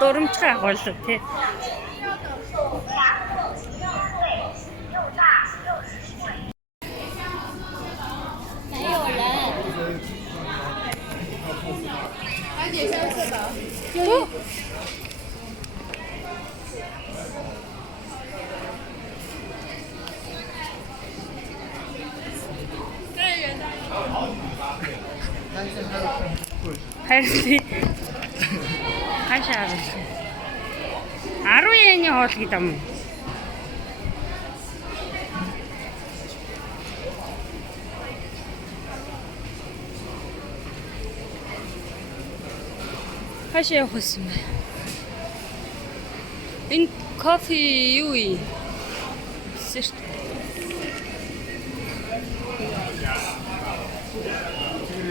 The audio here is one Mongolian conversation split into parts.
Дурамжтай агуулсан тий. Харин хашаа 10 yen-ийн хоол гэдэг юм. Хашаа явах юм бэ? Энэ кофе юу юм? Сэрт.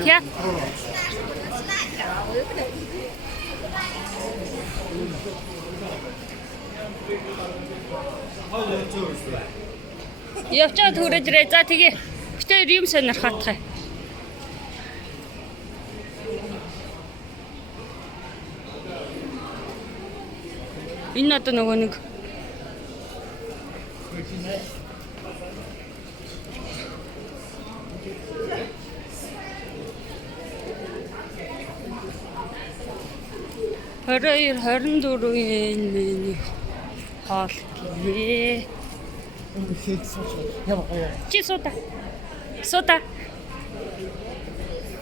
Я. Явчаад хүрэж ирээ. За тэгээ. Гэтэ юм сонирхох. Энэ одоо нөгөө нэг Хорой 24 yen хоол гинэ. Чи суута. Суута.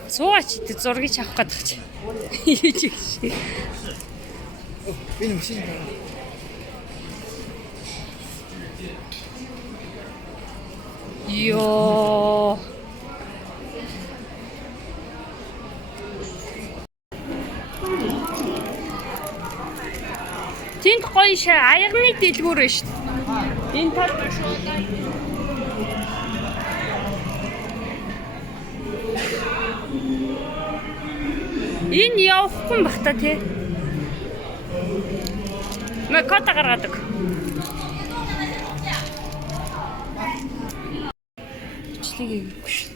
Сууч тэ зургийг авах гэдэг чи. Юу ч их. Энэ машин. Йоо. Тэнд гоё аягны дэлгүүр байна шүү дээ. Энэ тал энэ явахгүй бах та тий. Мэ кота гаргадаг. Чигийг өгөхгүй шүү.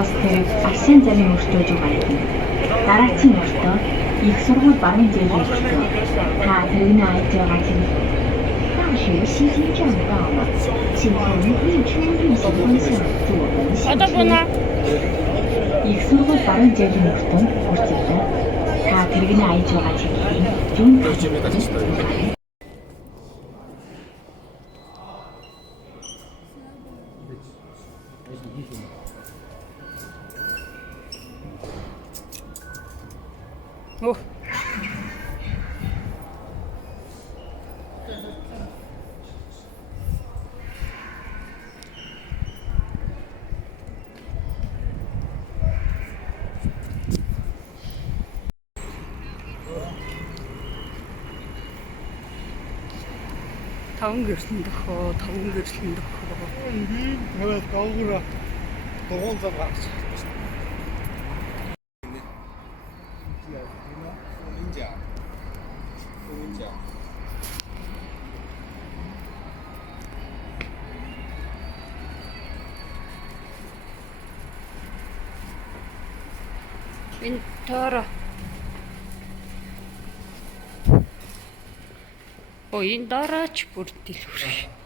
Хостел агшийн зарим өртөөж байна. Дараагийн өртөө их сургууль багын зээл өртөө. Та тэрний айж байгаа чинь 大学西京站到了，请从绿圈运行方向左奔西车。их сургууль багын зээл өртөө хүрчихлээ. Та тэрний айж байгаа чинь зүүн талд. Ồ. Таван гэрэлтэн дөхөө, таван гэрэлтэн дөхөө. Evet, kalgura. Doğal da var. Энэ тоороо. Оо энэ дараач бүр дэлгүр.